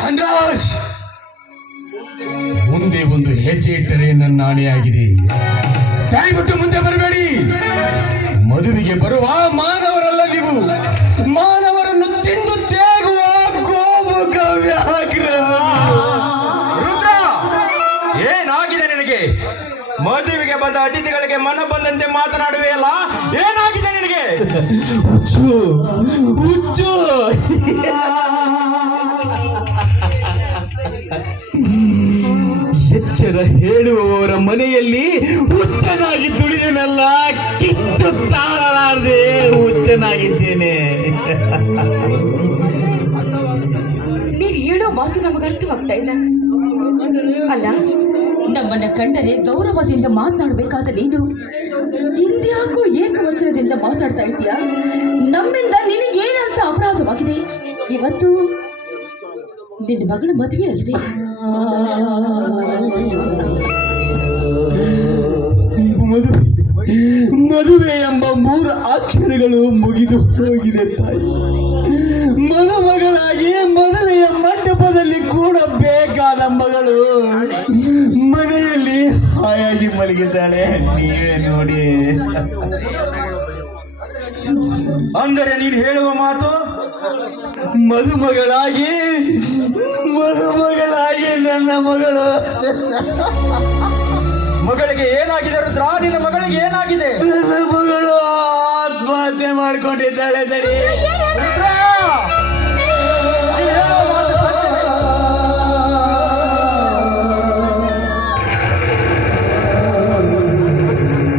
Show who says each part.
Speaker 1: ಧನರಾಜ್ ಮುಂದೆ ಒಂದು ಹೆಜ್ಜೆ ಇಟ್ಟರೆ ನನ್ನ ಆಣೆಯಾಗಿದೆ. ದಯವಿಟ್ಟು ಮುಂದೆ ಬರಬೇಡಿ. ಮದುವೆಗೆ ಬರುವ ಮಾನವರಲ್ಲ ನೀವು. ಮಾನವರನ್ನು ತಿಂದು ತೇಗುವ ಕೋಪು ಕಾವ್ಯ
Speaker 2: ರುದ್ರ, ಏನಾಗಿದೆ ನಿನಗೆ? ಮದುವೆಗೆ ಬಂದ ಅತಿಥಿಗಳಿಗೆ ಮನ ಬಂದಂತೆ ಮಾತನಾಡುವೆಯಲ್ಲ, ಏನಾಗಿದೆ ನಿನಗೆ?
Speaker 1: ಹುಚ್ಚು ಹುಚ್ಚು. ಎಚ್ಚರ ಹೇಳುವವರ ಮನೆಯಲ್ಲಿ ಹುಚ್ಚನಾಗಿ ದುಡಿದನಲ್ಲ ಕಿಚ್ಚು ತಾಳಲಾರದೆ ಹುಚ್ಚನಾಗಿದ್ದೇನೆ.
Speaker 3: ನೀನ್ ಹೇಳೋ ಮಾತು ನಮಗೆ ಅರ್ಥವಾಗ್ತಾ ಇಲ್ಲ. ಅಲ್ಲ, ನಮ್ಮನ್ನ ಕಂಡರೆ ಗೌರವದಿಂದ ಮಾತನಾಡಬೇಕಾದ ನೀನು. ಹಿಂದ್ಯಾಕೋ ಏಕವಚನದಿಂದ ಮಾತಾಡ್ತಾ ಇದೀಯಾ ನಮ್ಮಿಂದ ನಿನಗೇನಂತ ಅಪರಾಧವಾಗಿದೆ? ಇವತ್ತು ನಿನ್ನ ಮಗಳ ಮದುವೆ ಅಲ್ವೇ
Speaker 1: ಮದುವೆ. ಮದುವೆ ಎಂಬ ಮೂರು ಅಕ್ಷರಗಳು ಮುಗಿದು ಹೋಗಿದೆ ತಾಯಿ. ಮದುಮಗಳಾಗಿ ಮದುವೆಯ ಮಂಟಪದಲ್ಲಿ ಕೂಡ ಬೇಕಾದ ಮಗಳು ಮನೆಯಲ್ಲಿ ಹಾಯಾಗಿ ಮಲಗಿದ್ದಾಳೆ. ನೀವೇ ನೋಡಿ.
Speaker 2: ಅಂದರೆ ನೀನು ಹೇಳುವ ಮಾತು,
Speaker 1: ಮದುಮಗಳಾಗಿ ಮದುಮಗಳಾಗಿ ನನ್ನ ಮಗಳು.
Speaker 2: ಮಗಳಿಗೆ ಏನಾಗಿದೆ ರುದ್ರ? ನಿನ್ನ ಮಗಳಿಗೆ ಏನಾಗಿದೆ?
Speaker 1: ಮಗಳು ಆತ್ಮಹತ್ಯೆ ಮಾಡ್ಕೊಂಡಿದ್ದಾಳೆ ತಡಿ.